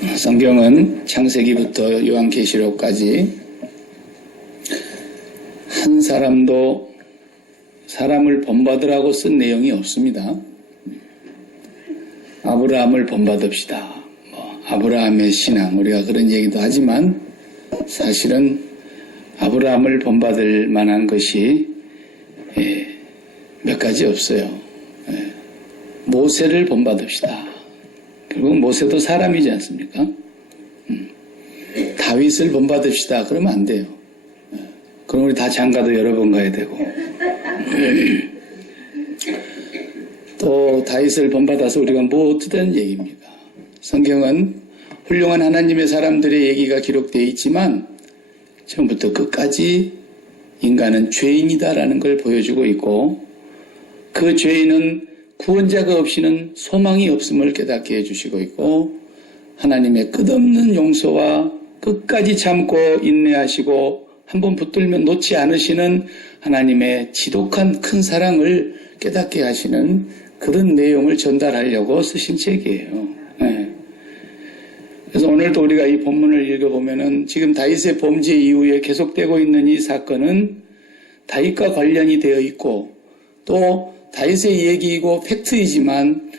성경은 창세기부터 요한계시록까지 한 사람도 사람을 본받으라고 쓴 내용이 없습니다. 아브라함을 본받읍시다. 아브라함의 신앙, 우리가 그런 얘기도 하지만 사실은 아브라함을 본받을 만한 것이 몇 가지 없어요. 모세를 본받읍시다. 결국 모세도 사람이지 않습니까? 다윗을 본받읍시다. 그러면 안 돼요. 그럼 우리 다 장가도 여러 번 가야 되고. 또 다윗을 본받아서 우리가 뭐 어떻다는 얘기입니까? 성경은 훌륭한 하나님의 사람들의 얘기가 기록되어 있지만 처음부터 끝까지 인간은 죄인이다라는 걸 보여주고 있고, 그 죄인은 구원자가 없이는 소망이 없음을 깨닫게 해주시고 있고, 하나님의 끝없는 용서와 끝까지 참고 인내하시고 한번 붙들면 놓지 않으시는 하나님의 지독한 큰 사랑을 깨닫게 하시는 그런 내용을 전달하려고 쓰신 책이에요. 그래서 오늘도 우리가 이 본문을 읽어보면은 지금 다윗의 범죄 이후에 계속되고 있는 이 사건은 다윗과 관련이 되어 있고, 또 다윗의 얘기이고 팩트이지만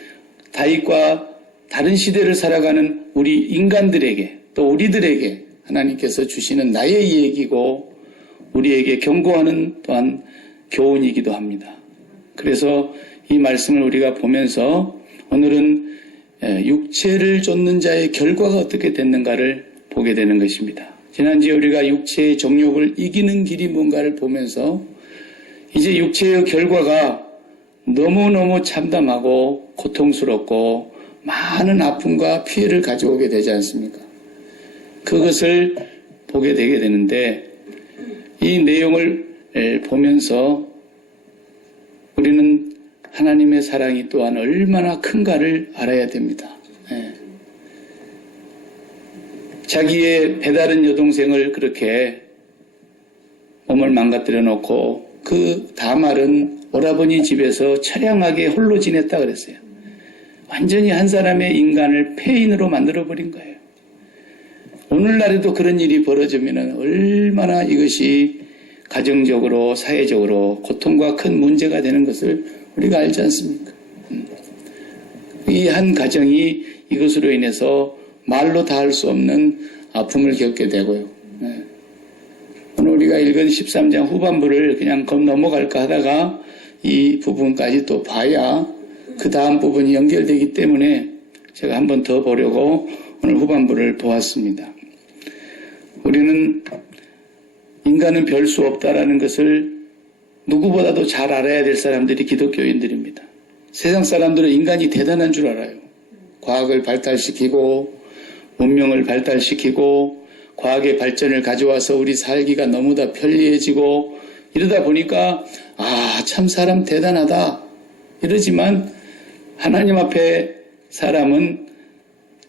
다윗과 다른 시대를 살아가는 우리 인간들에게, 또 우리들에게 하나님께서 주시는 나의 얘기고 우리에게 경고하는 또한 교훈이기도 합니다. 그래서 이 말씀을 우리가 보면서 오늘은 육체를 쫓는 자의 결과가 어떻게 됐는가를 보게 되는 것입니다. 지난주에 우리가 육체의 정욕을 이기는 길이 뭔가를 보면서 이제 육체의 결과가 너무너무 참담하고 고통스럽고 많은 아픔과 피해를 가져오게 되지 않습니까? 그것을 보게 되게 되는데, 이 내용을 보면서 우리는 하나님의 사랑이 또한 얼마나 큰가를 알아야 됩니다. 자기의 배다른 여동생을 그렇게 몸을 망가뜨려 놓고 그 다말은 오라버니 집에서 처량하게 홀로 지냈다 그랬어요. 완전히 한 사람의 인간을 폐인으로 만들어버린 거예요. 오늘날에도 그런 일이 벌어지면 얼마나 이것이 가정적으로 사회적으로 고통과 큰 문제가 되는 것을 우리가 알지 않습니까? 이 한 가정이 이것으로 인해서 말로 다할 수 없는 아픔을 겪게 되고요. 오늘 우리가 읽은 13장 후반부를 그냥 넘어갈까 하다가 이 부분까지 또 봐야 그 다음 부분이 연결되기 때문에 제가 한 번 더 보려고 오늘 후반부를 보았습니다. 우리는 인간은 별 수 없다라는 것을 누구보다도 잘 알아야 될 사람들이 기독교인들입니다. 세상 사람들은 인간이 대단한 줄 알아요. 과학을 발달시키고 문명을 발달시키고 과학의 발전을 가져와서 우리 살기가 너무나 편리해지고 이러다 보니까 참 사람 대단하다 이러지만 하나님 앞에 사람은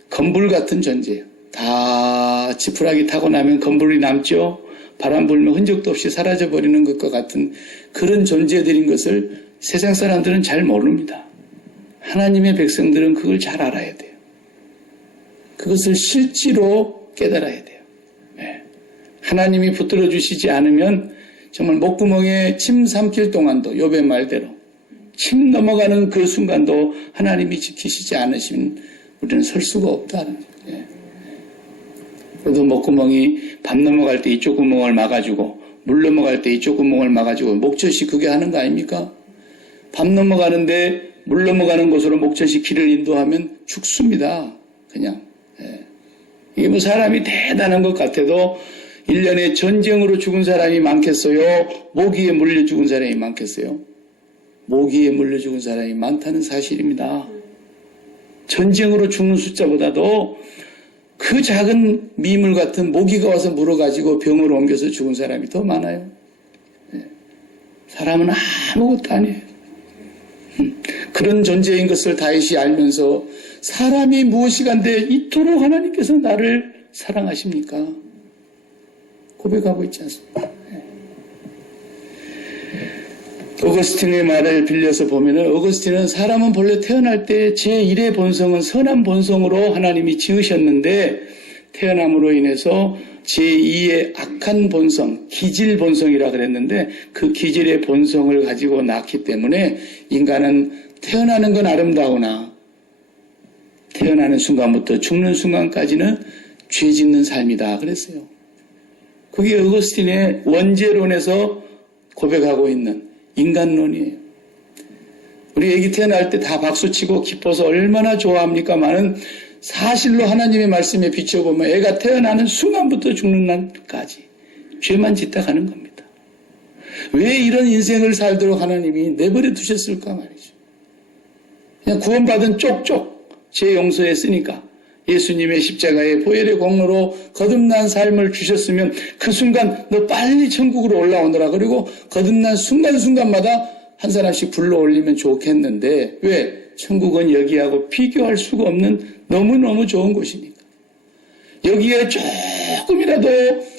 건불 같은 존재예요. 다 지푸라기 타고 나면 건불이 남죠. 바람 불면 흔적도 없이 사라져버리는 것과 같은 그런 존재들인 것을 세상 사람들은 잘 모릅니다. 하나님의 백성들은 그걸 잘 알아야 돼요. 그것을 실제로 깨달아야 돼요. 하나님이 붙들어 주시지 않으면 정말 목구멍에 침 삼킬 동안도 욥의 말대로 침 넘어가는 그 순간도 하나님이 지키시지 않으시면 우리는 설 수가 없다는 거예요. 그래도 목구멍이 밥 넘어갈 때 이쪽 구멍을 막아주고 물 넘어갈 때 이쪽 구멍을 막아주고 목젖이 그게 하는 거 아닙니까? 밥 넘어가는데 물 넘어가는 곳으로 목젖이 길을 인도하면 죽습니다. 그냥. 이게 뭐 사람이 대단한 것 같아도 1년에 전쟁으로 죽은 사람이 많겠어요? 모기에 물려 죽은 사람이 많겠어요? 모기에 물려 죽은 사람이 많다는 사실입니다. 전쟁으로 죽는 숫자보다도 그 작은 미물 같은 모기가 와서 물어가지고 병으로 옮겨서 죽은 사람이 더 많아요. 사람은 아무것도 아니에요. 그런 존재인 것을 다윗이 알면서 사람이 무엇이간데 이토록 하나님께서 나를 사랑하십니까? 고백하고 있지 않습니까? 어거스틴의 말을 빌려서 보면은 어거스틴은 사람은 본래 태어날 때 제1의 본성은 선한 본성으로 하나님이 지으셨는데 태어남으로 인해서 제2의 악한 본성, 기질 본성이라 그랬는데 그 기질의 본성을 가지고 낳기 때문에 인간은 태어나는 건 아름다우나 태어나는 순간부터 죽는 순간까지는 죄 짓는 삶이다 그랬어요. 그게 어거스틴의 원죄론에서 고백하고 있는 인간론이에요. 우리 애기 태어날 때 다 박수치고 기뻐서 얼마나 좋아합니까마는 사실로 하나님의 말씀에 비춰보면 애가 태어나는 순간부터 죽는 날까지 죄만 짓다 가는 겁니다. 왜 이런 인생을 살도록 하나님이 내버려 두셨을까 말이죠. 그냥 구원받은 쪽쪽 죄 용서했으니까 예수님의 십자가의 보혈의 공로로 거듭난 삶을 주셨으면 그 순간 너 빨리 천국으로 올라오너라. 그리고 거듭난 순간순간마다 한 사람씩 불러올리면 좋겠는데 왜? 천국은 여기하고 비교할 수가 없는 너무너무 좋은 곳이니까. 여기에 조금이라도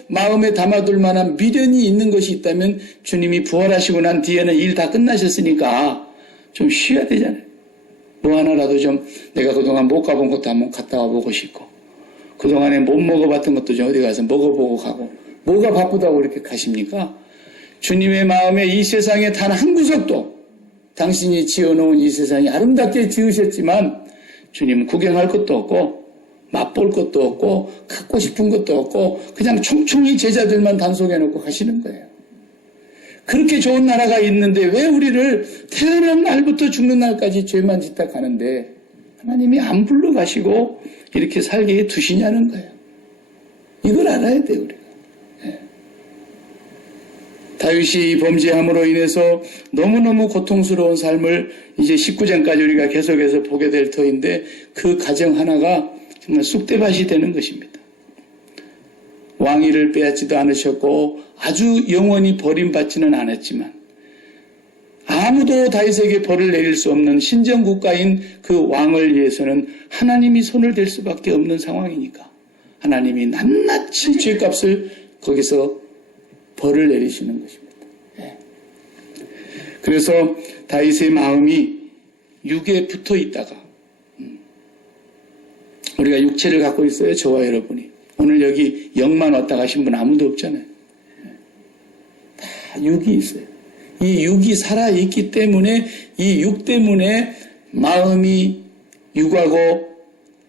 마음에 담아둘 만한 미련이 있는 것이 있다면 주님이 부활하시고 난 뒤에는 일 다 끝나셨으니까 좀 쉬어야 되잖아요. 뭐 하나라도 좀 내가 그동안 못 가본 것도 한번 갔다 와보고 싶고 그동안에 못 먹어봤던 것도 좀 어디 가서 먹어보고 가고 뭐가 바쁘다고 이렇게 가십니까? 주님의 마음에 이 세상에 단 한 구석도 당신이 지어놓은 이 세상이 아름답게 지으셨지만 주님은 구경할 것도 없고 맛볼 것도 없고 갖고 싶은 것도 없고 그냥 총총히 제자들만 단속해놓고 가시는 거예요. 그렇게 좋은 나라가 있는데 왜 우리를 태어난 날부터 죽는 날까지 죄만 짓다 가는데 하나님이 안 불러가시고 이렇게 살게 두시냐는 거예요. 이걸 알아야 돼요, 우리가. 네. 다윗이 범죄함으로 인해서 너무너무 고통스러운 삶을 이제 19장까지 우리가 계속해서 보게 될 터인데 그 가정 하나가 정말 쑥대밭이 되는 것입니다. 왕위를 빼앗지도 않으셨고 아주 영원히 버림받지는 않았지만 아무도 다윗에게 벌을 내릴 수 없는 신정국가인 그 왕을 위해서는 하나님이 손을 댈 수밖에 없는 상황이니까 하나님이 낱낱이 죄값을 거기서 벌을 내리시는 것입니다. 그래서 다윗의 마음이 육에 붙어 있다가 우리가 육체를 갖고 있어요. 저와 여러분이. 오늘 여기 영만 왔다 가신 분 아무도 없잖아요. 다 육이 있어요. 이 육이 살아있기 때문에 이 육 때문에 마음이 육하고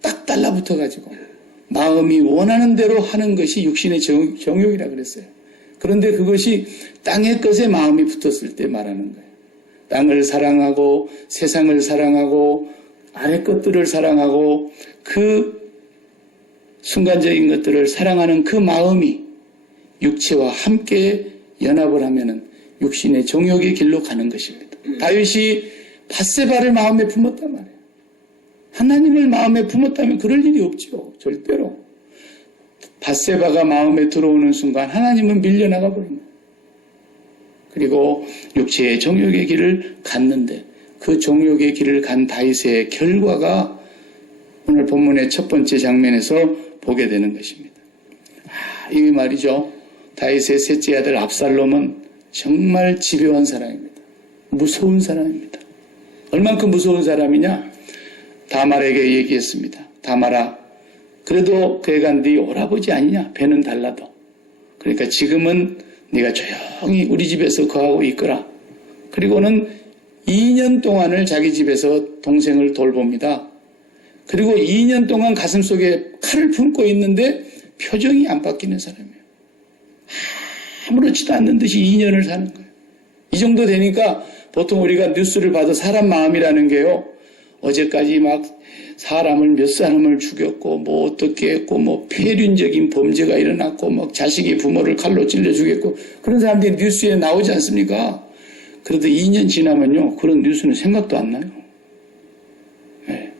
딱 달라붙어가지고 마음이 원하는 대로 하는 것이 육신의 정욕이라 그랬어요. 그런데 그것이 땅의 것에 마음이 붙었을 때 말하는 거예요. 땅을 사랑하고 세상을 사랑하고 아래 것들을 사랑하고 그 순간적인 것들을 사랑하는 그 마음이 육체와 함께 연합을 하면은 육신의 정욕의 길로 가는 것입니다. 다윗이 밧세바를 마음에 품었단 말이에요. 하나님을 마음에 품었다면 그럴 일이 없죠. 절대로. 밧세바가 마음에 들어오는 순간 하나님은 밀려나가 버립니다. 그리고 육체의 정욕의 길을 갔는데 그 정욕의 길을 간 다윗의 결과가 오늘 본문의 첫 번째 장면에서 보게 되는 것입니다. 이 말이죠. 다윗의 셋째 아들 압살롬은 정말 집요한 사람입니다. 무서운 사람입니다. 얼만큼 무서운 사람이냐? 다말에게 얘기했습니다. 다말아, 그래도 그 애가 네 오라버지 아니냐? 배는 달라도. 그러니까 지금은 네가 조용히 우리 집에서 거하고 있거라. 그리고는 2년 동안을 자기 집에서 동생을 돌봅니다. 그리고 2년 동안 가슴속에 칼을 품고 있는데 표정이 안 바뀌는 사람이에요. 아무렇지도 않는 듯이 2년을 사는 거예요. 이 정도 되니까 보통 우리가 뉴스를 봐도 사람 마음이라는 게요. 어제까지 막 사람을 몇 사람을 죽였고 뭐 어떻게 했고 뭐 폐륜적인 범죄가 일어났고 막 자식이 부모를 칼로 찔러 죽였고 그런 사람들이 뉴스에 나오지 않습니까? 그래도 2년 지나면요. 그런 뉴스는 생각도 안 나요. 네.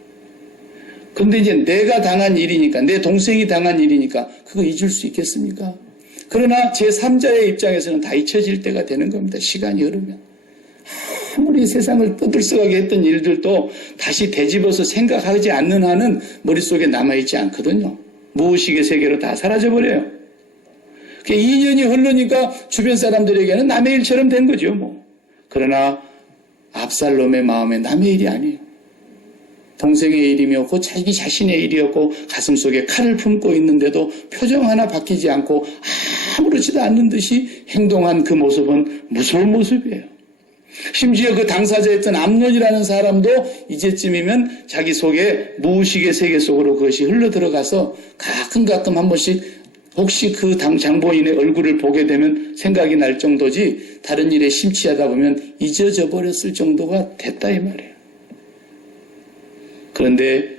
근데 이제 내가 당한 일이니까 내 동생이 당한 일이니까 그거 잊을 수 있겠습니까? 그러나 제3자의 입장에서는 다 잊혀질 때가 되는 겁니다. 시간이 흐르면. 아무리 세상을 떠들썩하게 했던 일들도 다시 되짚어서 생각하지 않는 한은 머릿속에 남아있지 않거든요. 무의식의 세계로 다 사라져버려요. 2년이 흐르니까 주변 사람들에게는 남의 일처럼 된 거죠. 뭐. 그러나 압살롬의 마음에 남의 일이 아니에요. 동생의 일이며 자기 자신의 일이었고 가슴속에 칼을 품고 있는데도 표정 하나 바뀌지 않고 아무렇지도 않는 듯이 행동한 그 모습은 무서운 모습이에요. 심지어 그 당사자였던 암논이라는 사람도 이제쯤이면 자기 속에 무의식의 세계 속으로 그것이 흘러들어가서 가끔 한 번씩 혹시 그 장보인의 얼굴을 보게 되면 생각이 날 정도지 다른 일에 심취하다 보면 잊어져 버렸을 정도가 됐다 이 말이에요. 그런데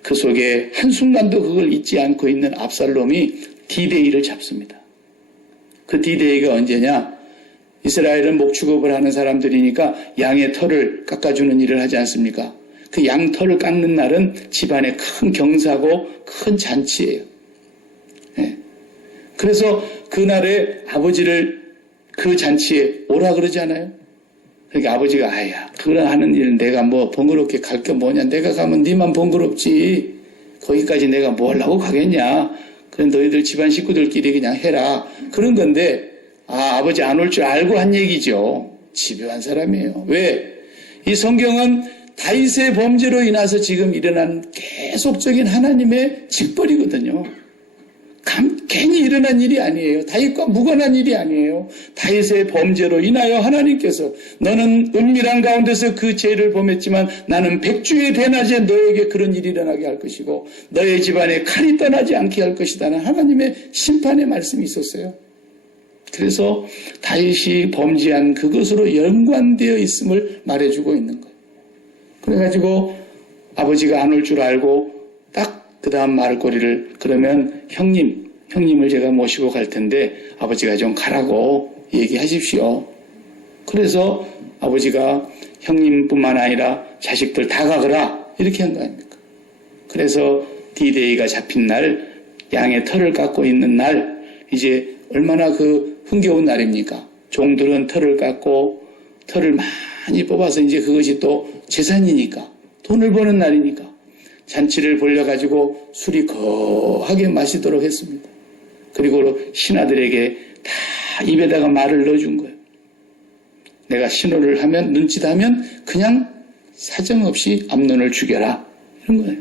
그 속에 한순간도 그걸 잊지 않고 있는 압살롬이 D-Day를 잡습니다. 그 D-Day가 언제냐? 이스라엘은 목축업을 하는 사람들이니까 양의 털을 깎아주는 일을 하지 않습니까? 그 양 털을 깎는 날은 집안의 큰 경사고 큰 잔치예요. 네. 그래서 그날에 아버지를 그 잔치에 오라 그러지 않아요? 그러니까 아버지가 아야 그런 하는 일은 내가 뭐 번거롭게 갈 게 뭐냐, 내가 가면 네만 번거롭지 거기까지 내가 뭐 하려고 가겠냐, 그래 너희들 집안 식구들끼리 그냥 해라 그런 건데, 아버지 안 올 줄 알고 한 얘기죠. 집요한 사람이에요. 왜? 이 성경은 다윗의 범죄로 인해서 지금 일어난 계속적인 하나님의 직벌이거든요. 괜히 일어난 일이 아니에요. 다윗과 무관한 일이 아니에요. 다윗의 범죄로 인하여 하나님께서 너는 은밀한 가운데서 그 죄를 범했지만 나는 백주의 대낮에 너에게 그런 일이 일어나게 할 것이고 너의 집안에 칼이 떠나지 않게 할 것이다는 하나님의 심판의 말씀이 있었어요. 그래서 다윗이 범죄한 그것으로 연관되어 있음을 말해주고 있는 거예요. 그래가지고 아버지가 안 올 줄 알고 딱 그 다음 말거리를, 그러면 형님을 제가 모시고 갈 텐데 아버지가 좀 가라고 얘기하십시오. 그래서 아버지가 형님뿐만 아니라 자식들 다 가거라 이렇게 한 거 아닙니까? 그래서 D-Day가 잡힌 날, 양의 털을 깎고 있는 날, 이제 얼마나 그 흥겨운 날입니까? 종들은 털을 깎고 털을 많이 뽑아서 이제 그것이 또 재산이니까, 돈을 버는 날이니까 잔치를 벌려가지고 술이 거하게 마시도록 했습니다. 그리고 신하들에게 다 입에다가 말을 넣어준 거예요. 내가 신호를 하면, 눈짓하면 그냥 사정없이 암논을 죽여라 이런 거예요.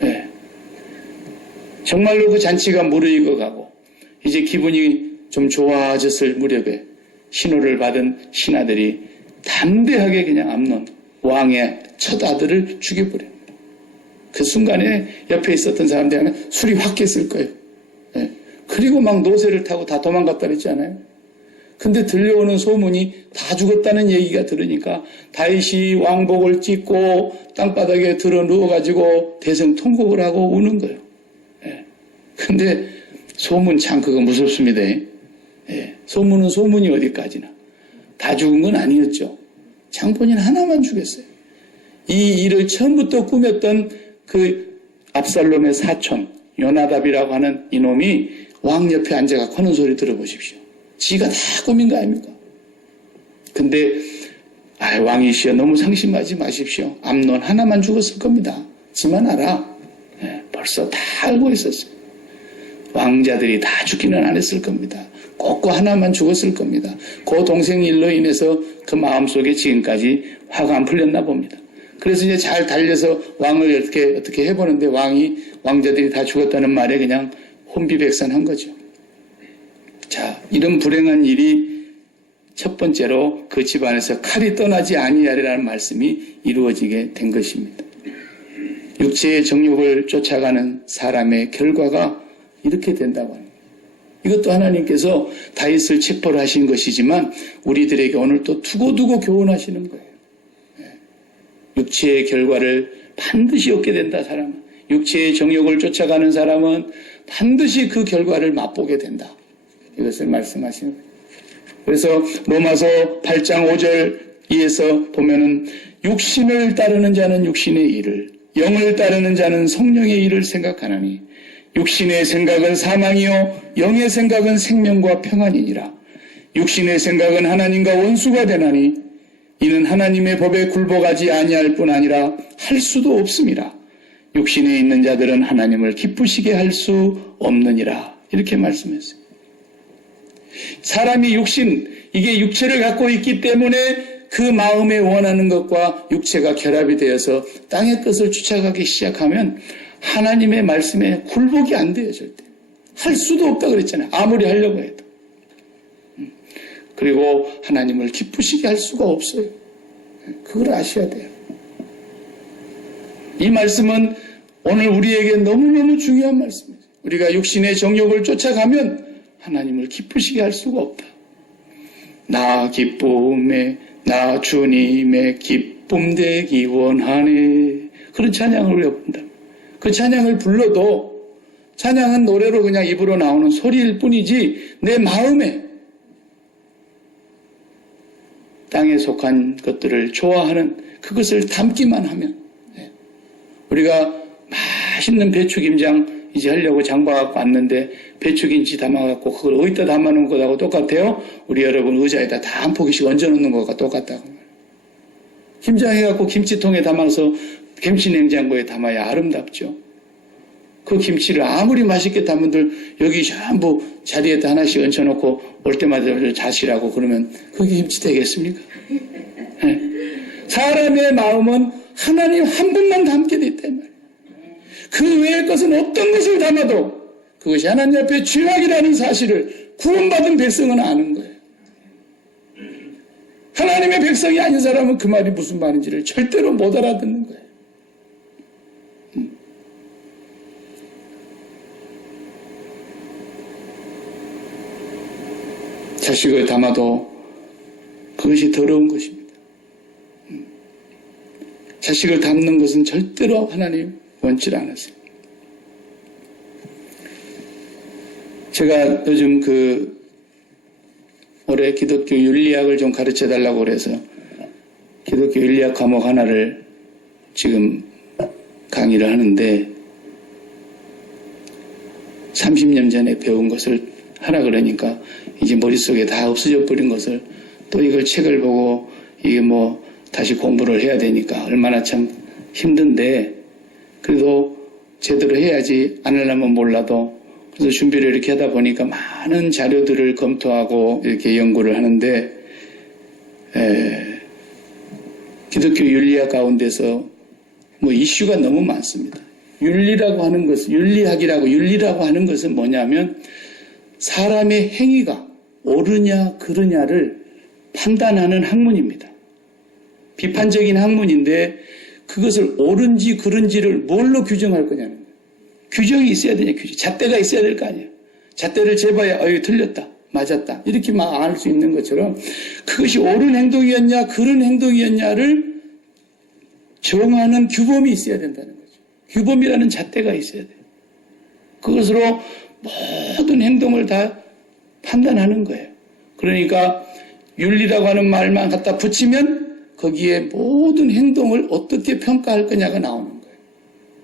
네. 정말로 그 잔치가 무르익어가고 이제 기분이 좀 좋아졌을 무렵에 신호를 받은 신하들이 담대하게 그냥 암논 왕의 첫 아들을 죽여버려요. 그 순간에 옆에 있었던 사람들이 하면 술이 확 깼을 거예요. 네. 그리고 막 노새를 타고 다 도망갔다 그랬잖아요. 근데 들려오는 소문이 다 죽었다는 얘기가 들으니까 다윗이 왕복을 찢고 땅바닥에 들어 누워가지고 대성통곡을 하고 우는 거예요. 네. 근데 소문 참 그거 무섭습니다. 네. 소문은 소문이 어디까지나. 다 죽은 건 아니었죠. 장본인 하나만 죽였어요. 이 일을 처음부터 꾸몄던 그 압살롬의 사촌 요나답이라고 하는 이놈이 왕 옆에 앉아가 커는 소리 들어보십시오. 지가 다 꾸민 거 아닙니까? 근데 왕이시여 너무 상심하지 마십시오. 암논 하나만 죽었을 겁니다. 지만 알아. 네, 벌써 다 알고 있었어요. 왕자들이 다 죽기는 안 했을 겁니다. 꼭 그 하나만 죽었을 겁니다. 그 동생 일로 인해서 그 마음속에 지금까지 화가 안 풀렸나 봅니다. 그래서 이제 잘 달려서 왕을 어떻게 해보는데 왕자들이 다 죽었다는 말에 그냥 혼비백산한 거죠. 자, 이런 불행한 일이 첫 번째로 그 집안에서 칼이 떠나지 아니하리라는 말씀이 이루어지게 된 것입니다. 육체의 정욕을 쫓아가는 사람의 결과가 이렇게 된다고 합니다. 이것도 하나님께서 다윗을 체포를 하신 것이지만 우리들에게 오늘 또 두고두고 교훈하시는 거예요. 육체의 결과를 반드시 얻게 된다. 사람은 육체의 정욕을 쫓아가는 사람은 반드시 그 결과를 맛보게 된다. 이것을 말씀하시는 거예요. 그래서 로마서 8장 5절에서 보면은 육신을 따르는 자는 육신의 일을, 영을 따르는 자는 성령의 일을 생각하나니 육신의 생각은 사망이요 영의 생각은 생명과 평안이니라. 육신의 생각은 하나님과 원수가 되나니 이는 하나님의 법에 굴복하지 아니할 뿐 아니라 할 수도 없음이라. 육신에 있는 자들은 하나님을 기쁘시게 할 수 없느니라. 이렇게 말씀했어요. 사람이 육신, 이게 육체를 갖고 있기 때문에 그 마음에 원하는 것과 육체가 결합이 되어서 땅의 것을 쫓아가기 시작하면 하나님의 말씀에 굴복이 안 돼요, 절대. 할 수도 없다 그랬잖아요. 아무리 하려고 해도. 그리고 하나님을 기쁘시게 할 수가 없어요. 그걸 아셔야 돼요. 이 말씀은 오늘 우리에게 너무너무 중요한 말씀이에요. 우리가 육신의 정욕을 쫓아가면 하나님을 기쁘시게 할 수가 없다. 나 기쁨에 나 주님의 기쁨 되기 원하네. 그런 찬양을 우리가 부른다. 그 찬양을 불러도 찬양은 노래로 그냥 입으로 나오는 소리일 뿐이지 내 마음에 땅에 속한 것들을 좋아하는 그것을 담기만 하면 우리가 맛있는 배추김장 이제 하려고 장봐갖고 왔는데 배추김치 담아갖고 그걸 어디다 담아놓은 것하고 똑같아요. 우리 여러분 의자에다 다 한 포기씩 얹어놓는 것과 똑같다고. 김장해갖고 김치통에 담아서 김치냉장고에 담아야 아름답죠. 그 김치를 아무리 맛있게 담은들 여기 전부 자리에다 하나씩 얹혀놓고 올 때마다 자시라고 그러면 그게 김치 되겠습니까? 네. 사람의 마음은 하나님 한 분만 담게 돼 있단 말이에요. 그 외의 것은 어떤 것을 담아도 그것이 하나님 앞에 죄악이라는 사실을 구원받은 백성은 아는 거예요. 하나님의 백성이 아닌 사람은 그 말이 무슨 말인지를 절대로 못 알아듣는 거예요. 자식을 담아도 그것이 더러운 것입니다. 자식을 담는 것은 절대로 하나님 원치 않았어요. 제가 요즘 올해 기독교 윤리학을 좀 가르쳐 달라고 그래서 기독교 윤리학 과목 하나를 지금 강의를 하는데 30년 전에 배운 것을 하라 그러니까 이제 머릿속에 다 없어져 버린 것을 또 이걸 책을 보고 이게 뭐 다시 공부를 해야 되니까 얼마나 참 힘든데 그래도 제대로 해야지 안 하려면 몰라도 그래서 준비를 이렇게 하다 보니까 많은 자료들을 검토하고 이렇게 연구를 하는데 기독교 윤리학 가운데서 뭐 이슈가 너무 많습니다. 윤리라고 하는 것은 윤리라고 하는 것은 뭐냐면 사람의 행위가 옳으냐 그르냐를 판단하는 학문입니다. 비판적인 학문인데 그것을 옳은지 그른지를 뭘로 규정할 거냐는 거예요. 규정이 있어야 되냐, 규정. 잣대가 있어야 될 거 아니에요. 잣대를 재봐야 이거 틀렸다, 맞았다 이렇게 막 알 수 있는 것처럼 그것이 옳은 행동이었냐 그른 행동이었냐를 정하는 규범이 있어야 된다는 거죠. 규범이라는 잣대가 있어야 돼요. 그것으로 모든 행동을 다 판단하는 거예요. 그러니까 윤리라고 하는 말만 갖다 붙이면 거기에 모든 행동을 어떻게 평가할 거냐가 나오는 거예요.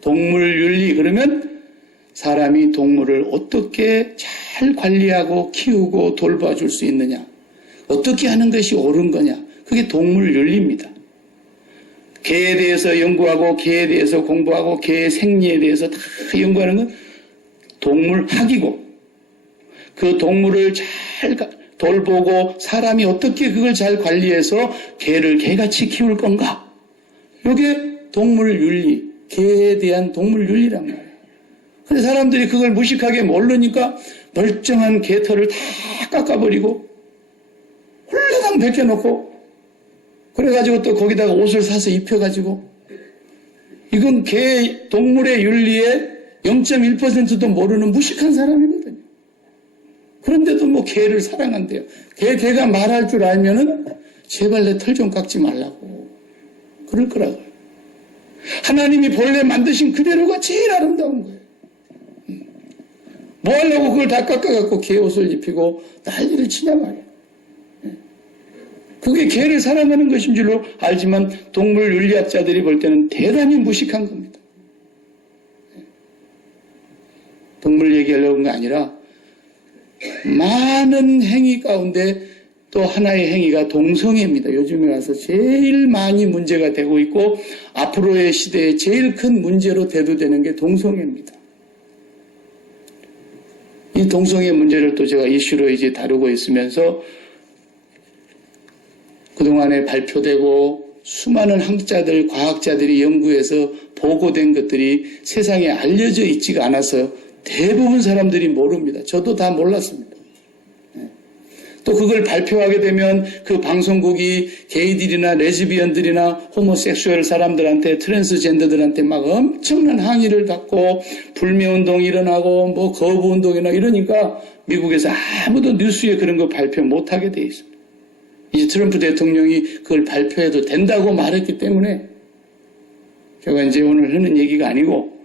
동물 윤리 그러면 사람이 동물을 어떻게 잘 관리하고 키우고 돌봐줄 수 있느냐, 어떻게 하는 것이 옳은 거냐, 그게 동물 윤리입니다. 개에 대해서 연구하고 개에 대해서 공부하고 개의 생리에 대해서 다 연구하는 건 동물학이고 그 동물을 잘 돌보고 사람이 어떻게 그걸 잘 관리해서 개를 개같이 키울 건가? 이게 동물 윤리, 개에 대한 동물 윤리란 말이에요. 근데 사람들이 그걸 무식하게 모르니까 멀쩡한 개털을 다 깎아버리고 홀라당 벗겨놓고 그래가지고 또 거기다가 옷을 사서 입혀가지고 이건 개 동물의 윤리에 0.1%도 모르는 무식한 사람이거든요. 그런데도 뭐 개를 사랑한대요. 개가 말할 줄 알면은 제발 내 털 좀 깎지 말라고 그럴 거라고요. 하나님이 본래 만드신 그대로가 제일 아름다운 거예요. 뭐 하려고 그걸 다 깎아갖고 개 옷을 입히고 난리를 치냐 말이에요. 그게 개를 사랑하는 것인 줄로 알지만 동물 윤리학자들이 볼 때는 대단히 무식한 겁니다. 동물 얘기하려고 한 게 아니라 많은 행위 가운데 또 하나의 행위가 동성애입니다. 요즘에 와서 제일 많이 문제가 되고 있고 앞으로의 시대에 제일 큰 문제로 대두되는 게 동성애입니다. 이 동성애 문제를 또 제가 이슈로 이제 다루고 있으면서 그동안에 발표되고 수많은 학자들, 과학자들이 연구해서 보고된 것들이 세상에 알려져 있지가 않아서 대부분 사람들이 모릅니다. 저도 다 몰랐습니다. 또 그걸 발표하게 되면 그 방송국이 게이들이나 레즈비언들이나 호모섹슈얼 사람들한테 트랜스젠더들한테 막 엄청난 항의를 받고 불매운동이 일어나고 뭐 거부운동이나 이러니까 미국에서 아무도 뉴스에 그런 거 발표 못하게 돼 있습니다. 이제 트럼프 대통령이 그걸 발표해도 된다고 말했기 때문에 제가 이제 오늘 하는 얘기가 아니고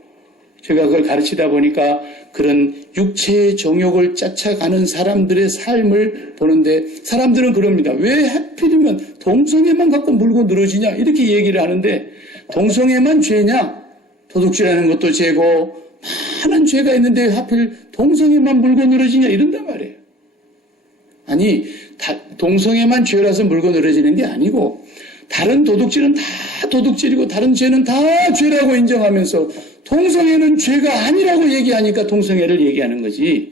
제가 그걸 가르치다 보니까 그런 육체의 정욕을 쫓아가는 사람들의 삶을 보는데 사람들은 그럽니다. 왜 하필이면 동성애만 갖고 물고 늘어지냐 이렇게 얘기를 하는데 동성애만 죄냐? 도둑질하는 것도 죄고 많은 죄가 있는데 하필 동성애만 물고 늘어지냐 이런단 말이에요. 아니 동성애만 죄라서 물고 늘어지는 게 아니고 다른 도둑질은 다 도둑질이고 다른 죄는 다 죄라고 인정하면서 동성애는 죄가 아니라고 얘기하니까 동성애를 얘기하는 거지.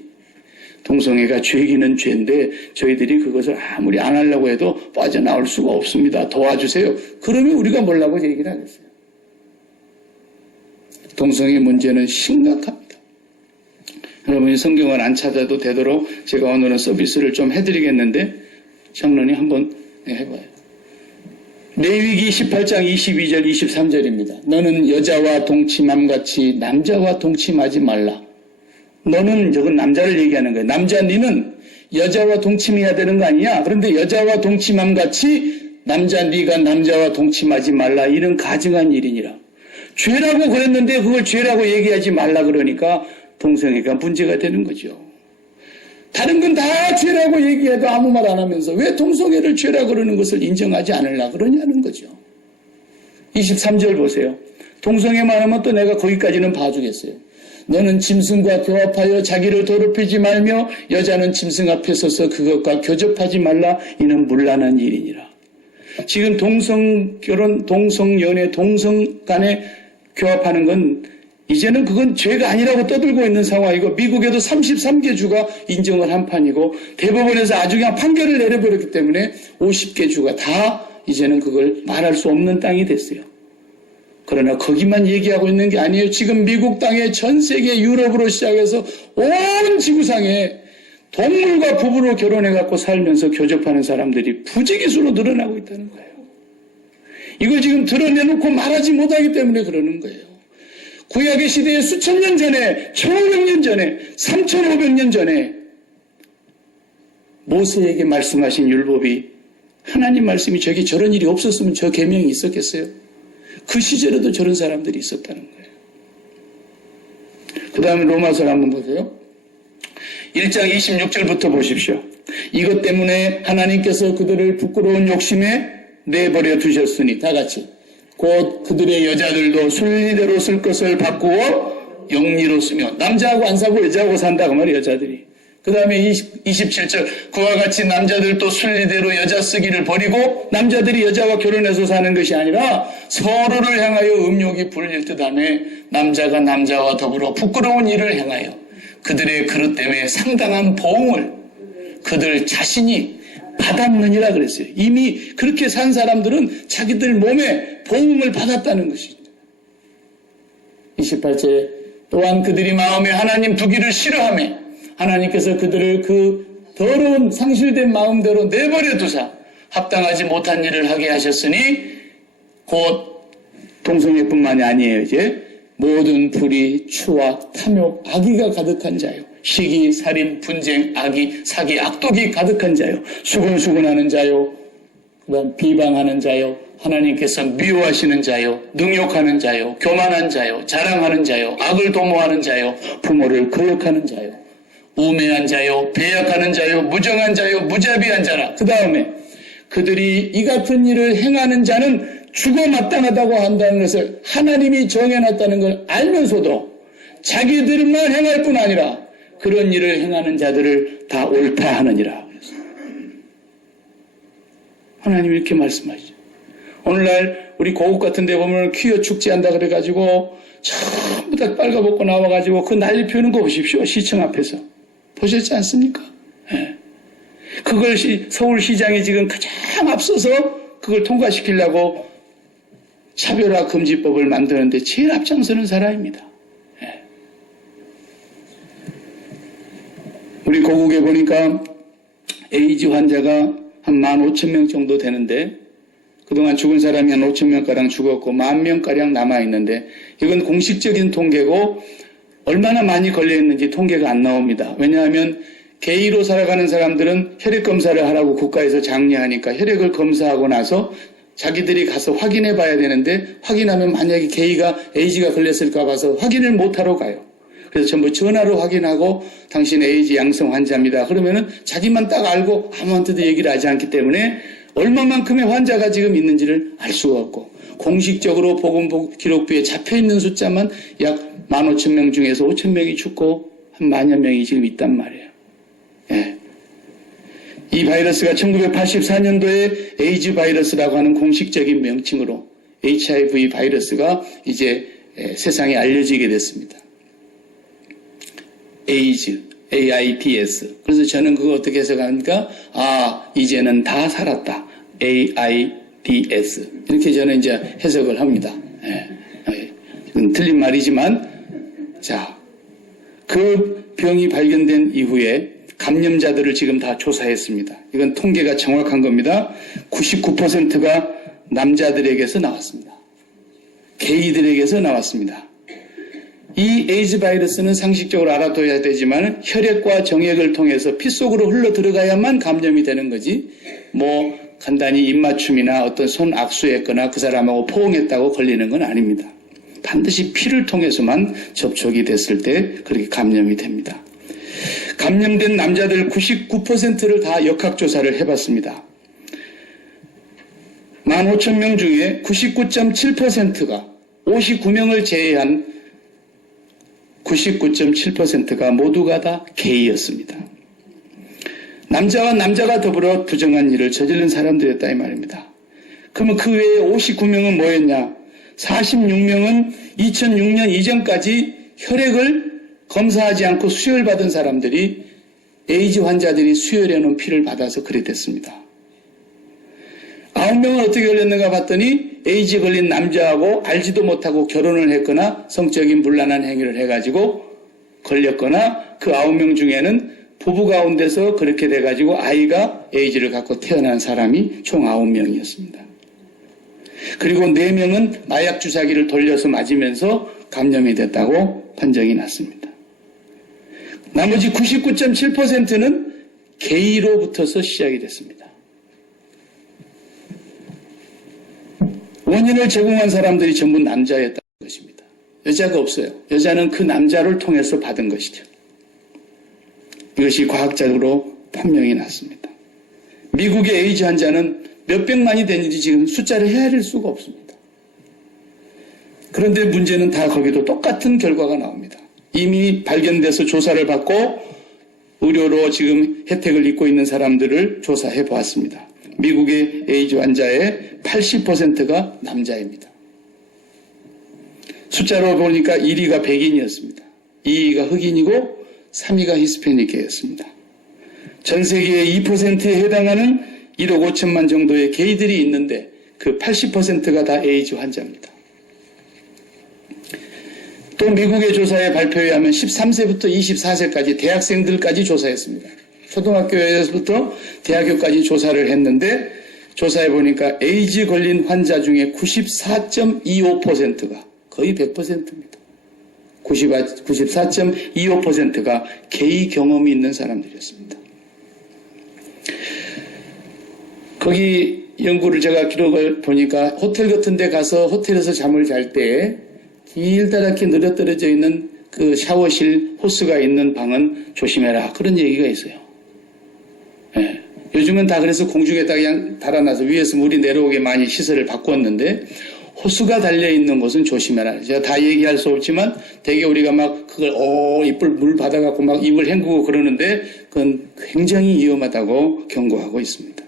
동성애가 죄기는 죄인데 저희들이 그것을 아무리 안 하려고 해도 빠져나올 수가 없습니다. 도와주세요. 그러면 우리가 뭐라고 얘기를 하겠어요. 동성애 문제는 심각합니다. 여러분이 성경을 안 찾아도 되도록 제가 오늘은 서비스를 좀 해드리겠는데 장로님 한번 해봐요. 레위기 18장 22절 23절입니다. 너는 여자와 동침함같이 남자와 동침하지 말라. 너는 저건 남자를 얘기하는 거예요. 남자 니는 여자와 동침해야 되는 거 아니냐? 그런데 여자와 동침함같이 남자 니가 남자와 동침하지 말라. 이런 가증한 일이니라. 죄라고 그랬는데 그걸 죄라고 얘기하지 말라 그러니까 동성애가 문제가 되는 거죠. 다른 건 다 죄라고 얘기해도 아무 말 안 하면서 왜 동성애를 죄라고 그러는 것을 인정하지 않으려 그러냐는 거죠. 23절 보세요. 동성애만 하면 또 내가 거기까지는 봐주겠어요. 너는 짐승과 교합하여 자기를 더럽히지 말며 여자는 짐승 앞에 서서 그것과 교접하지 말라. 이는 문란한 일이니라. 지금 동성결혼, 동성연애, 동성 간에 교합하는 건 이제는 그건 죄가 아니라고 떠들고 있는 상황이고 미국에도 33개 주가 인정을 한 판이고 대법원에서 아주 그냥 판결을 내려버렸기 때문에 50개 주가 다 이제는 그걸 말할 수 없는 땅이 됐어요. 그러나 거기만 얘기하고 있는 게 아니에요. 지금 미국 땅에 전 세계 유럽으로 시작해서 온 지구상에 동물과 부부로 결혼해갖고 살면서 교접하는 사람들이 부지기수로 늘어나고 있다는 거예요. 이걸 지금 드러내놓고 말하지 못하기 때문에 그러는 거예요. 구약의 시대에 수천 년 전에, 1500년 전에, 3500년 전에 모세에게 말씀하신 율법이 하나님 말씀이 저기 저런 일이 없었으면 저 계명이 있었겠어요? 그 시절에도 저런 사람들이 있었다는 거예요. 그 다음에 로마서를 한번 보세요. 1장 26절부터 보십시오. 이것 때문에 하나님께서 그들을 부끄러운 욕심에 내버려 두셨으니 다 같이 곧 그들의 여자들도 순리대로 쓸 것을 바꾸어 영리로 쓰며 남자하고 안 사고 여자하고 산다 그 말이에요. 여자들이. 그 다음에 27절 그와 같이 남자들도 순리대로 여자 쓰기를 버리고 남자들이 여자와 결혼해서 사는 것이 아니라 서로를 향하여 음욕이 불릴 듯하며 남자가 남자와 더불어 부끄러운 일을 행하여 그들의 그릇 때문에 상당한 보응을 그들 자신이 받았느니라 그랬어요. 이미 그렇게 산 사람들은 자기들 몸에 보응을 받았다는 것이죠. 28절에 또한 그들이 마음에 하나님 두기를 싫어하며 하나님께서 그들을 그 더러운 상실된 마음대로 내버려 두사 합당하지 못한 일을 하게 하셨으니 곧 동성애뿐만이 아니에요. 이제 모든 불의, 추악, 탐욕, 악의가 가득한 자요. 시기, 살인, 분쟁, 악의, 사기, 악독이 가득한 자요. 수근수근하는 자요. 그다음 비방하는 자요. 하나님께서 미워하시는 자요. 능욕하는 자요. 교만한 자요. 자랑하는 자요. 악을 도모하는 자요. 부모를 거역하는 자요. 우매한 자요. 배약하는 자요. 무정한 자요. 무자비한 자라. 그 다음에 그들이 이 같은 일을 행하는 자는 죽어 마땅하다고 한다는 것을 하나님이 정해놨다는 걸 알면서도 자기들만 행할 뿐 아니라 그런 일을 행하는 자들을 다 옳다 하느니라. 하나님이 이렇게 말씀하시죠. 오늘날 우리 고국 같은 데 보면 퀴어 축제한다 그래가지고 전부 다 빨가벗고 나와가지고 그 난리 피우는 거 보십시오. 시청 앞에서. 보셨지 않습니까? 예. 그걸 서울시장이 지금 가장 앞서서 그걸 통과시키려고 차별화 금지법을 만드는데 제일 앞장서는 사람입니다. 예. 우리 고국에 보니까 에이즈 환자가 한 15,000명 정도 되는데 그동안 죽은 사람이 한 5,000명가량 죽었고 10,000명가량 남아있는데 이건 공식적인 통계고 얼마나 많이 걸려있는지 통계가 안 나옵니다. 왜냐하면 게이로 살아가는 사람들은 혈액 검사를 하라고 국가에서 장려하니까 혈액을 검사하고 나서 자기들이 가서 확인해 봐야 되는데 확인하면 만약에 게이가 에이즈가 걸렸을까 봐서 확인을 못하러 가요. 그래서 전부 전화로 확인하고 당신 에이즈 양성 환자입니다. 그러면은 자기만 딱 알고 아무한테도 얘기를 하지 않기 때문에 얼마만큼의 환자가 지금 있는지를 알 수가 없고 공식적으로 보건복 기록부에 잡혀있는 숫자만 약 15,000명 중에서 5,000명이 죽고 한 10,000여 명이 지금 있단 말이에요. 예. 이 바이러스가 1984년도에 에이즈 바이러스라고 하는 공식적인 명칭으로 HIV 바이러스가 이제 세상에 알려지게 됐습니다. 에이즈, AIDS. 그래서 저는 그거 어떻게 해석합니까? 이제는 다 살았다. AIDS. 이렇게 저는 이제 해석을 합니다. 틀린 말이지만, 자, 그 병이 발견된 이후에 감염자들을 지금 다 조사했습니다. 이건 통계가 정확한 겁니다. 99%가 남자들에게서 나왔습니다. 게이들에게서 나왔습니다. 이 에이즈 바이러스는 상식적으로 알아둬야 되지만 혈액과 정액을 통해서 피 속으로 흘러 들어가야만 감염이 되는 거지 뭐 간단히 입맞춤이나 어떤 손 악수했거나 그 사람하고 포옹했다고 걸리는 건 아닙니다. 반드시 피를 통해서만 접촉이 됐을 때 그렇게 감염이 됩니다. 감염된 남자들 99%를 다 역학조사를 해봤습니다. 15,000명 중에 99.7%가 59명을 제외한 99.7%가 모두가 다 게이였습니다. 남자와 남자가 더불어 부정한 일을 저지른 사람들이었다 이 말입니다. 그러면 그 외에 59명은 뭐였냐? 46명은 2006년 이전까지 혈액을 검사하지 않고 수혈받은 사람들이 에이즈 환자들이 수혈해놓은 피를 받아서 그래 됐습니다. 9명은 어떻게 걸렸는가 봤더니 에이즈 걸린 남자하고 알지도 못하고 결혼을 했거나 성적인 문란한 행위를 해가지고 걸렸거나 그 9명 중에는 부부 가운데서 그렇게 돼가지고 아이가 에이즈를 갖고 태어난 사람이 총 9명이었습니다. 그리고 4명은 마약 주사기를 돌려서 맞으면서 감염이 됐다고 판정이 났습니다. 나머지 99.7%는 게이로부터서 시작이 됐습니다. 원인을 제공한 사람들이 전부 남자였다는 것입니다. 여자가 없어요. 여자는 그 남자를 통해서 받은 것이죠. 이것이 과학적으로 판명이 났습니다. 미국의 에이즈 환자는 몇백만이 되는지 지금 숫자를 헤아릴 수가 없습니다. 그런데 문제는 다 거기도 똑같은 결과가 나옵니다. 이미 발견돼서 조사를 받고 의료로 지금 혜택을 입고 있는 사람들을 조사해 보았습니다. 미국의 에이즈 환자의 80%가 남자입니다. 숫자로 보니까 1위가 백인이었습니다. 2위가 흑인이고 3위가 히스패닉이었습니다. 전 세계의 2%에 해당하는 1억 5천만 정도의 게이들이 있는데 그 80%가 다 에이즈 환자입니다. 또 미국의 조사에 발표에 하면 13세부터 24세까지 대학생들까지 조사했습니다. 초등학교에서부터 대학교까지 조사를 했는데 조사해 보니까 에이즈 걸린 환자 중에 94.25%가 거의 100%입니다. 94.25%가 게이 경험이 있는 사람들이었습니다. 거기 연구를 제가 기록을 보니까 호텔 같은 데 가서 호텔에서 잠을 잘 때 길다랗게 늘어떨어져 있는 그 샤워실 호스가 있는 방은 조심해라 그런 얘기가 있어요. 예. 요즘은 다 그래서 공중에다 그냥 달아놔서 위에서 물이 내려오게 많이 시설을 바꿨는데 호수가 달려있는 곳은 조심해라. 제가 다 얘기할 수 없지만 되게 우리가 막 그걸 입을 물 받아갖고 막 입을 헹구고 그러는데 그건 굉장히 위험하다고 경고하고 있습니다.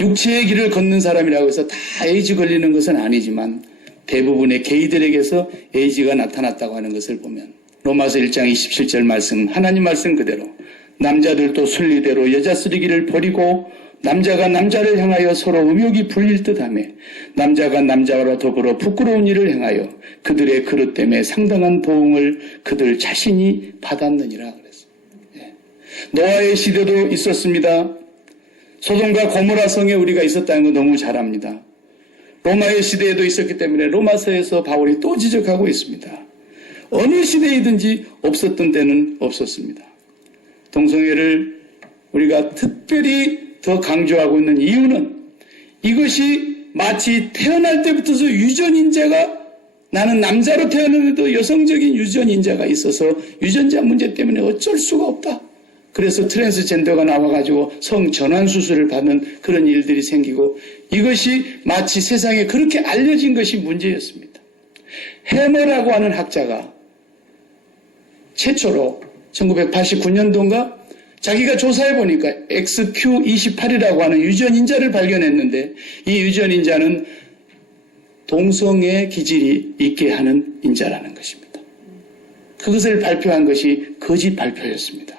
육체의 길을 걷는 사람이라고 해서 다 에이즈 걸리는 것은 아니지만 대부분의 게이들에게서 에이즈가 나타났다고 하는 것을 보면 로마서 1장 27절 말씀, 하나님 말씀 그대로 남자들도 순리대로 여자 쓰리기를 버리고 남자가 남자를 향하여 서로 음욕이 불릴 듯하며 남자가 남자와 더불어 부끄러운 일을 행하여 그들의 그릇 때문에 상당한 보응을 그들 자신이 받았느니라 그랬어요. 노아의 시대도 있었습니다. 소돔과 고모라 성에 우리가 있었다는 거 너무 잘 압니다. 로마의 시대에도 있었기 때문에 로마서에서 바울이 또 지적하고 있습니다. 어느 시대이든지 없었던 때는 없었습니다. 동성애를 우리가 특별히 더 강조하고 있는 이유는 이것이 마치 태어날 때부터서 유전인자가 나는 남자로 태어났는데도 여성적인 유전인자가 있어서 유전자 문제 때문에 어쩔 수가 없다. 그래서 트랜스젠더가 나와가지고 성전환 수술을 받는 그런 일들이 생기고 이것이 마치 세상에 그렇게 알려진 것이 문제였습니다. 해머라고 하는 학자가 최초로 1989년도인가 자기가 조사해보니까 XQ28이라고 하는 유전인자를 발견했는데 이 유전인자는 동성애 기질이 있게 하는 인자라는 것입니다. 그것을 발표한 것이 거짓 발표였습니다.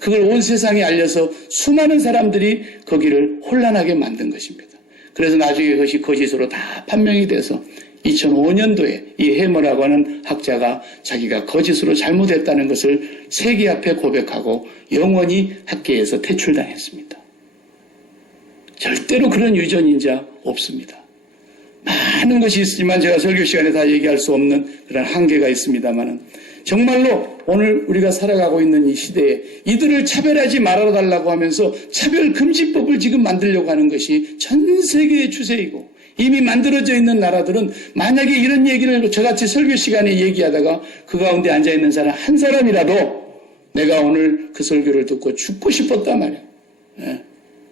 그걸 온 세상에 알려서 수많은 사람들이 거기를 혼란하게 만든 것입니다. 그래서 나중에 그것이 거짓으로 다 판명이 돼서 2005년도에 이 해머라고 하는 학자가 자기가 거짓으로 잘못했다는 것을 세계 앞에 고백하고 영원히 학계에서 퇴출당했습니다. 절대로 그런 유전인자 없습니다. 많은 것이 있지만 제가 설교 시간에 다 얘기할 수 없는 그런 한계가 있습니다만 정말로 오늘 우리가 살아가고 있는 이 시대에 이들을 차별하지 말아달라고 하면서 차별금지법을 지금 만들려고 하는 것이 전 세계의 추세이고 이미 만들어져 있는 나라들은 만약에 이런 얘기를 저같이 설교 시간에 얘기하다가 그 가운데 앉아있는 사람 한 사람이라도 내가 오늘 그 설교를 듣고 죽고 싶었단 말이야.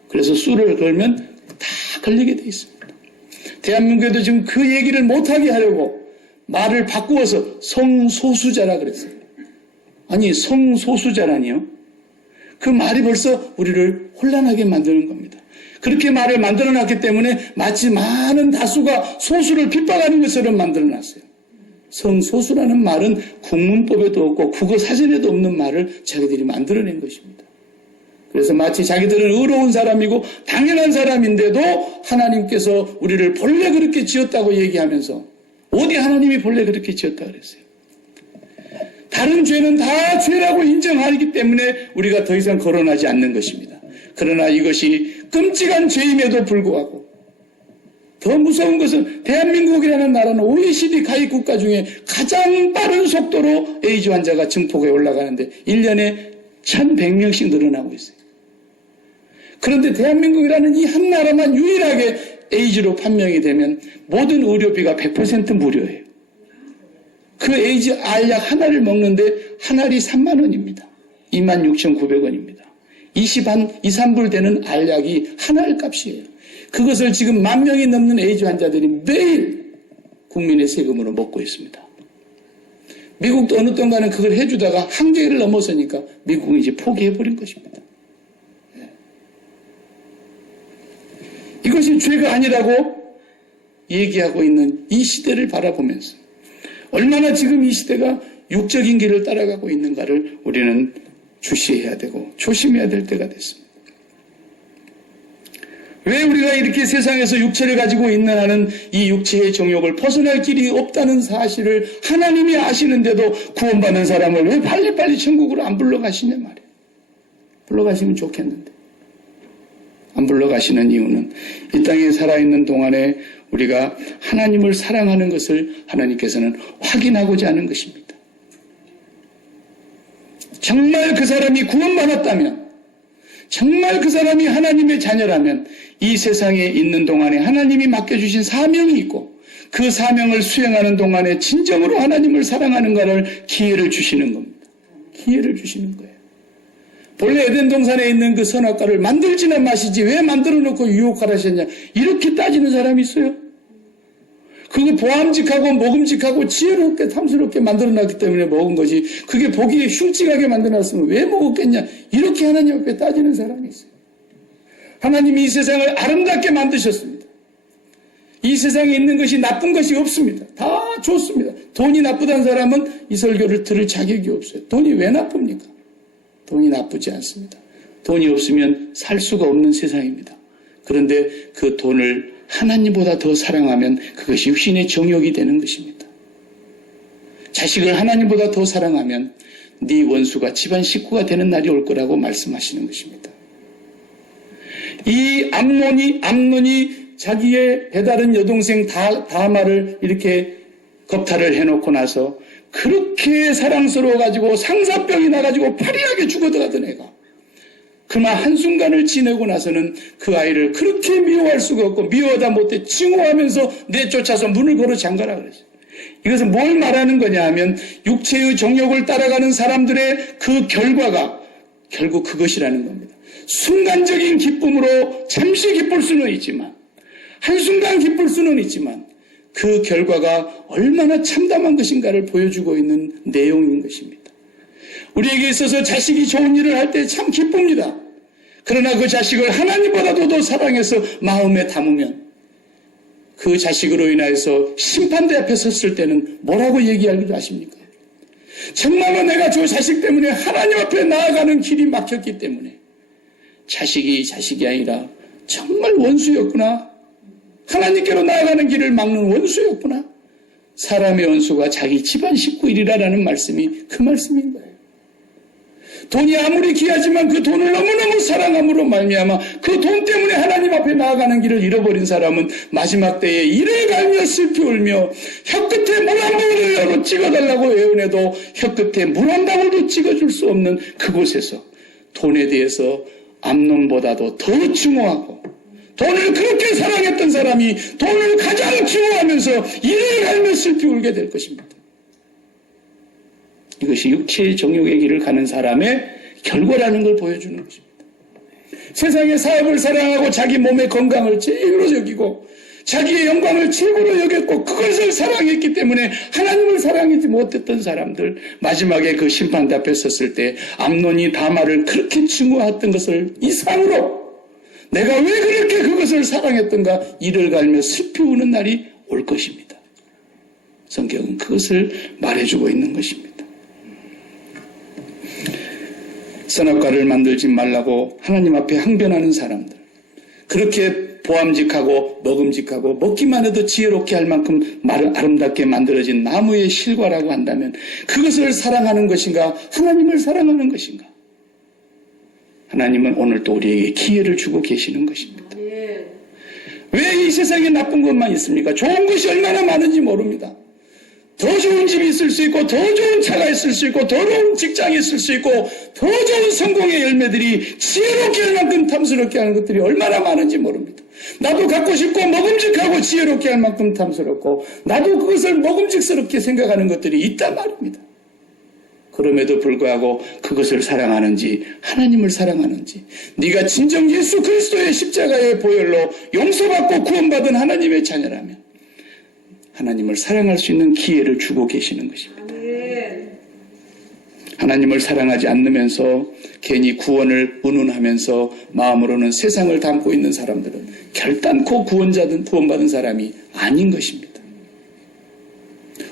그래서 수를 걸면 다 걸리게 돼 있습니다. 대한민국에도 지금 그 얘기를 못하게 하려고 말을 바꾸어서 성소수자라 그랬어요. 아니 성소수자라니요? 그 말이 벌써 우리를 혼란하게 만드는 겁니다. 그렇게 말을 만들어놨기 때문에 마치 많은 다수가 소수를 핍박하는 것처럼 만들어놨어요. 성소수라는 말은 국문법에도 없고 국어 사전에도 없는 말을 자기들이 만들어낸 것입니다. 그래서 마치 자기들은 의로운 사람이고 당연한 사람인데도 하나님께서 우리를 본래 그렇게 지었다고 얘기하면서 어디 하나님이 본래 그렇게 지었다 그랬어요. 다른 죄는 다 죄라고 인정하기 때문에 우리가 더 이상 거론하지 않는 것입니다. 그러나 이것이 끔찍한 죄임에도 불구하고 더 무서운 것은 대한민국이라는 나라는 OECD 가입 국가 중에 가장 빠른 속도로 에이즈 환자가 증폭에 올라가는데 1년에 1,100명씩 늘어나고 있어요. 그런데 대한민국이라는 이 한 나라만 유일하게 에이즈로 판명이 되면 모든 의료비가 100% 무료예요. 그 에이즈 알약 하나를 먹는데 한 알이 3만 원입니다. 26,900원입니다. 2, 3불 되는 알약이 한 알 값이에요. 그것을 지금 10,000명이 넘는 에이즈 환자들이 매일 국민의 세금으로 먹고 있습니다. 미국도 어느 동안은 그걸 해주다가 한계를 넘어서니까 미국은 이제 포기해버린 것입니다. 이것이 죄가 아니라고 얘기하고 있는 이 시대를 바라보면서 얼마나 지금 이 시대가 육적인 길을 따라가고 있는가를 우리는 주시해야 되고 조심해야 될 때가 됐습니다. 왜 우리가 이렇게 세상에서 육체를 가지고 있는 한은 이 육체의 정욕을 벗어날 길이 없다는 사실을 하나님이 아시는데도 구원받는 사람을 왜 빨리빨리 천국으로 안 불러가시냐 말이에요. 불러가시면 좋겠는데. 안 불러가시는 이유는 이 땅에 살아있는 동안에 우리가 하나님을 사랑하는 것을 하나님께서는 확인하고자 하는 것입니다. 정말 그 사람이 구원받았다면, 정말 그 사람이 하나님의 자녀라면 이 세상에 있는 동안에 하나님이 맡겨주신 사명이 있고 그 사명을 수행하는 동안에 진정으로 하나님을 사랑하는가를 기회를 주시는 겁니다. 기회를 주시는 거예요. 본래 에덴 동산에 있는 그 선악과를 만들지나 마시지 왜 만들어 놓고 유혹하라 하셨냐 이렇게 따지는 사람이 있어요. 그거 보암직하고 먹음직하고 지혜롭게 탐스럽게 만들어 놨기 때문에 먹은 거지 그게 보기에 흉측하게 만들어 놨으면 왜 먹었겠냐 이렇게 하나님 앞에 따지는 사람이 있어요. 하나님이 이 세상을 아름답게 만드셨습니다. 이 세상에 있는 것이 나쁜 것이 없습니다. 다 좋습니다. 돈이 나쁘다는 사람은 이 설교를 들을 자격이 없어요. 돈이 왜 나쁩니까? 돈이 나쁘지 않습니다. 돈이 없으면 살 수가 없는 세상입니다. 그런데 그 돈을 하나님보다 더 사랑하면 그것이 육신의 정욕이 되는 것입니다. 자식을 하나님보다 더 사랑하면 네 원수가 집안 식구가 되는 날이 올 거라고 말씀하시는 것입니다. 이 암논이 자기의 배다른 여동생 다말을 이렇게 겁탈을 해놓고 나서 그렇게 사랑스러워가지고 상사병이 나가지고 파리하게 죽어들어가던 애가 그만 한순간을 지내고 나서는 그 아이를 그렇게 미워할 수가 없고 미워하다 못해 증오하면서 내쫓아서 문을 걸어 잠가라 그랬어요. 이것은 뭘 말하는 거냐 하면 육체의 정욕을 따라가는 사람들의 그 결과가 결국 그것이라는 겁니다. 순간적인 기쁨으로 잠시 기쁠 수는 있지만 한순간 기쁠 수는 있지만 그 결과가 얼마나 참담한 것인가를 보여주고 있는 내용인 것입니다. 우리에게 있어서 자식이 좋은 일을 할 때 참 기쁩니다. 그러나 그 자식을 하나님보다도 더 사랑해서 마음에 담으면 그 자식으로 인하여서 심판대 앞에 섰을 때는 뭐라고 얘기할 줄 아십니까? 정말로 내가 저 자식 때문에 하나님 앞에 나아가는 길이 막혔기 때문에 자식이 아니라 정말 원수였구나. 하나님께로 나아가는 길을 막는 원수였구나. 사람의 원수가 자기 집안 식구이라라는 말씀이 그 말씀인 거예요. 돈이 아무리 귀하지만 그 돈을 너무너무 사랑함으로 말미암아 그 돈 때문에 하나님 앞에 나아가는 길을 잃어버린 사람은 마지막 때에 이를 갈며 슬피 울며 혀끝에 물 한 방울을 찍어달라고 애원해도 혀끝에 물 한 방울도 찍어줄 수 없는 그곳에서 돈에 대해서 암논보다도 더 증오하고 돈을 그렇게 사랑했던 사람이 돈을 가장 증오하면서 이를 갈며 슬피 울게 될 것입니다. 이것이 육체의 정욕의 길을 가는 사람의 결과라는 걸 보여주는 것입니다. 세상의 사업을 사랑하고 자기 몸의 건강을 최고로 여기고 자기의 영광을 최고로 여겼고 그것을 사랑했기 때문에 하나님을 사랑하지 못했던 사람들 마지막에 그 심판대 앞에 섰을 때 암논이 다말을 그렇게 증오했던 것을 이상으로 내가 왜 그렇게 그것을 사랑했던가 이를 갈며 슬피 우는 날이 올 것입니다. 성경은 그것을 말해주고 있는 것입니다. 선악과를 만들지 말라고 하나님 앞에 항변하는 사람들 그렇게 보암직하고 먹음직하고 먹기만 해도 지혜롭게 할 만큼 아름답게 만들어진 나무의 실과라고 한다면 그것을 사랑하는 것인가 하나님을 사랑하는 것인가 하나님은 오늘 또 우리에게 기회를 주고 계시는 것입니다. 왜 이 세상에 나쁜 것만 있습니까? 좋은 것이 얼마나 많은지 모릅니다. 더 좋은 집이 있을 수 있고 더 좋은 차가 있을 수 있고 더 좋은 직장이 있을 수 있고 더 좋은 성공의 열매들이 지혜롭게 할 만큼 탐스럽게 하는 것들이 얼마나 많은지 모릅니다. 나도 갖고 싶고 먹음직하고 지혜롭게 할 만큼 탐스럽고 나도 그것을 먹음직스럽게 생각하는 것들이 있단 말입니다. 그럼에도 불구하고 그것을 사랑하는지 하나님을 사랑하는지 네가 진정 예수 그리스도의 십자가의 보혈로 용서받고 구원받은 하나님의 자녀라면 하나님을 사랑할 수 있는 기회를 주고 계시는 것입니다. 하나님을 사랑하지 않으면서 괜히 구원을 운운하면서 마음으로는 세상을 담고 있는 사람들은 결단코 구원받은 사람이 아닌 것입니다.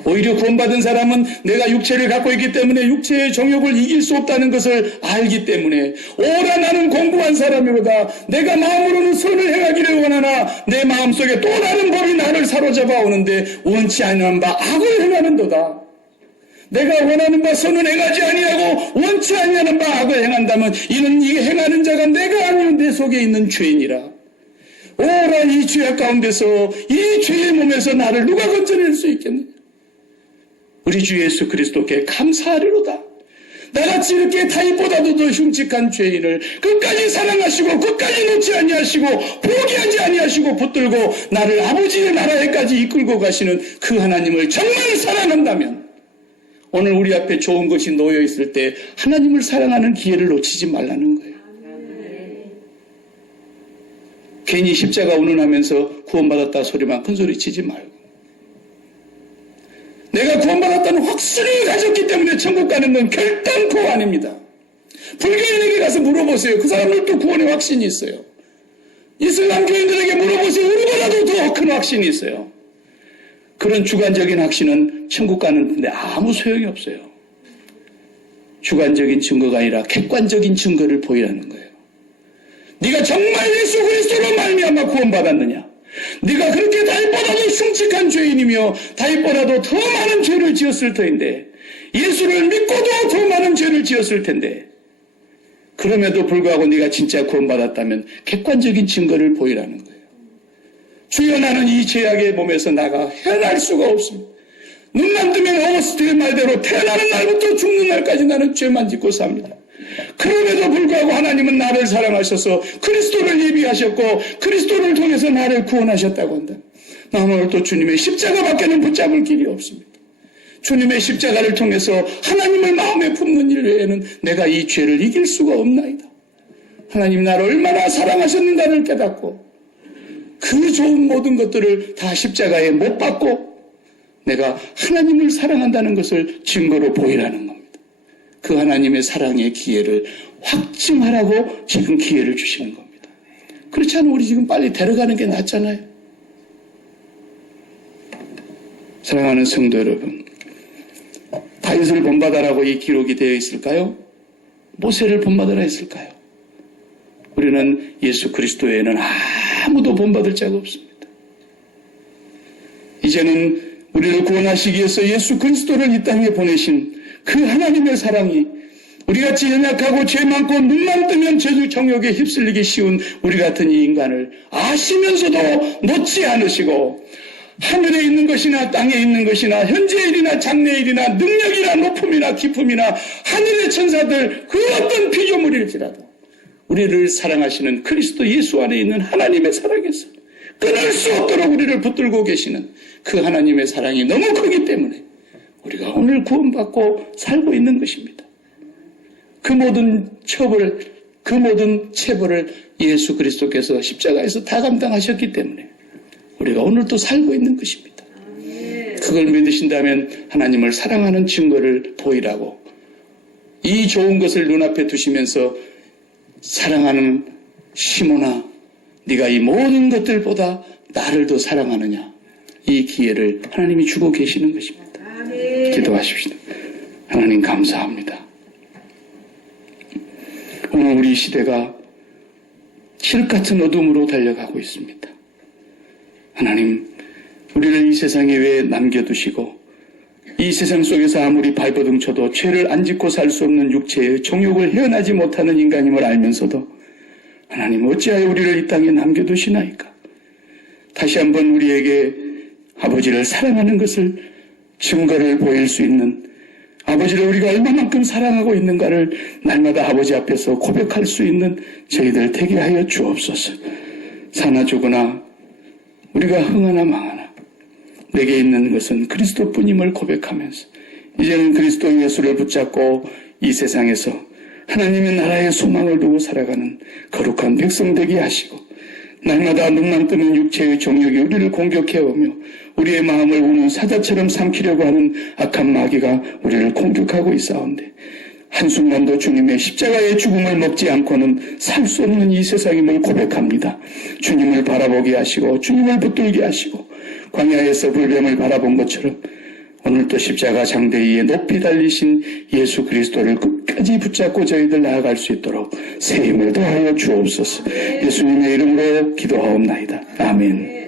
오히려 구원받은 사람은 내가 육체를 갖고 있기 때문에 육체의 정욕을 이길 수 없다는 것을 알기 때문에 오라 나는 공부한 사람이보다 내가 마음으로는 선을 행하기를 원하나 내 마음속에 또 다른 법이 나를 사로잡아 오는데 원치 않는 바 악을 행하는도다. 내가 원하는 바 선을 행하지 아니하고 원치 아니하는 바 악을 행한다면 이는 이 행하는 자가 내가 아니면 내 속에 있는 죄인이라. 오라 이 죄악 가운데서 이 죄의 몸에서 나를 누가 건져낼 수 있겠느냐. 우리 주 예수 그리스도께 감사하리로다. 나같이 이렇게 타인보다도 더 흉측한 죄인을 끝까지 사랑하시고 끝까지 놓지 아니하시고 포기하지 아니하시고 붙들고 나를 아버지의 나라에까지 이끌고 가시는 그 하나님을 정말 사랑한다면 오늘 우리 앞에 좋은 것이 놓여 있을 때 하나님을 사랑하는 기회를 놓치지 말라는 거예요. 괜히 십자가 운운하면서 구원받았다 소리만 큰소리 치지 말고 내가 구원받았다는 확신을 가졌기 때문에 천국 가는 건 결단코 아닙니다. 불교인에게 가서 물어보세요. 그 사람들도 구원의 확신이 있어요. 이슬람 교인들에게 물어보세요. 우리보다도 더 큰 확신이 있어요. 그런 주관적인 확신은 천국 가는데 아무 소용이 없어요. 주관적인 증거가 아니라 객관적인 증거를 보이라는 거예요. 네가 정말 예수 그리스도로 말미암아 구원받았느냐? 네가 그렇게 다윗보다도 흉측한 죄인이며 다윗보다도 더 많은 죄를 지었을 터인데 예수를 믿고도 더 많은 죄를 지었을 텐데 그럼에도 불구하고 네가 진짜 구원받았다면 객관적인 증거를 보이라는 거예요. 주여 나는 이 죄악의 몸에서 나가 헤어날 수가 없습니다. 눈만 뜨면 어거스트의 말대로 태어나는 날부터 죽는 날까지 나는 죄만 짓고 삽니다. 그럼에도 불구하고 하나님은 나를 사랑하셔서 그리스도를 예비하셨고 그리스도를 통해서 나를 구원하셨다고 한다. 나는 오늘 또 주님의 십자가밖에는 붙잡을 길이 없습니다. 주님의 십자가를 통해서 하나님을 마음에 품는 일 외에는 내가 이 죄를 이길 수가 없나이다. 하나님 나를 얼마나 사랑하셨는가를 깨닫고 그 좋은 모든 것들을 다 십자가에 못 박고 내가 하나님을 사랑한다는 것을 증거로 보이라는 겁니다. 그 하나님의 사랑의 기회를 확증하라고 지금 기회를 주시는 겁니다. 그렇지 않으면 우리 지금 빨리 데려가는 게 낫잖아요. 사랑하는 성도 여러분, 다윗을 본받아라고 이 기록이 되어 있을까요? 모세를 본받으라 했을까요? 우리는 예수 그리스도 외에는 아무도 본받을 자가 없습니다. 이제는 우리를 구원하시기 위해서 예수 그리스도를 이 땅에 보내신 그 하나님의 사랑이 우리같이 연약하고 죄 많고 눈만 뜨면 죄의 정욕에 휩쓸리기 쉬운 우리 같은 이 인간을 아시면서도 놓지 않으시고 하늘에 있는 것이나 땅에 있는 것이나 현재의 일이나 장래의 일이나 능력이나 높음이나 기품이나 하늘의 천사들 그 어떤 피조물일지라도 우리를 사랑하시는 그리스도 예수 안에 있는 하나님의 사랑에서 끊을 수 없도록 우리를 붙들고 계시는 그 하나님의 사랑이 너무 크기 때문에 우리가 오늘 구원받고 살고 있는 것입니다. 그 모든 처벌, 그 모든 체벌을 예수 그리스도께서 십자가에서 다 감당하셨기 때문에 우리가 오늘 또 살고 있는 것입니다. 그걸 믿으신다면 하나님을 사랑하는 증거를 보이라고 이 좋은 것을 눈앞에 두시면서 사랑하는 시몬아 네가 이 모든 것들보다 나를 더 사랑하느냐 이 기회를 하나님이 주고 계시는 것입니다. 기도하십시다. 하나님 감사합니다. 오늘 우리 시대가 칠흑 같은 어둠으로 달려가고 있습니다. 하나님 우리를 이 세상에 왜 남겨두시고 이 세상 속에서 아무리 발버둥 쳐도 죄를 안 짓고 살 수 없는 육체의 정욕을 헤어나지 못하는 인간임을 알면서도 하나님 어찌하여 우리를 이 땅에 남겨두시나이까. 다시 한번 우리에게 아버지를 사랑하는 것을 증거를 보일 수 있는 아버지를 우리가 얼마만큼 사랑하고 있는가를 날마다 아버지 앞에서 고백할 수 있는 저희들 되게 하여 주옵소서. 사나 죽으나 우리가 흥하나 망하나 내게 있는 것은 그리스도뿐임을 고백하면서 이제는 그리스도 예수를 붙잡고 이 세상에서 하나님의 나라의 소망을 두고 살아가는 거룩한 백성 되게 하시고 날마다 눈만 뜨는 육체의 정욕이 우리를 공격해오며 우리의 마음을 우는 사자처럼 삼키려고 하는 악한 마귀가 우리를 공격하고 있사온데 한순간도 주님의 십자가의 죽음을 먹지 않고는 살 수 없는 이 세상임을 고백합니다. 주님을 바라보게 하시고 주님을 붙들게 하시고 광야에서 불뱀을 바라본 것처럼 오늘도 십자가 장대 위에 높이 달리신 예수 그리스도를 끝까지 붙잡고 저희들 나아갈 수 있도록 새 힘을 더하여 주옵소서. 예수님의 이름으로 기도하옵나이다. 아멘.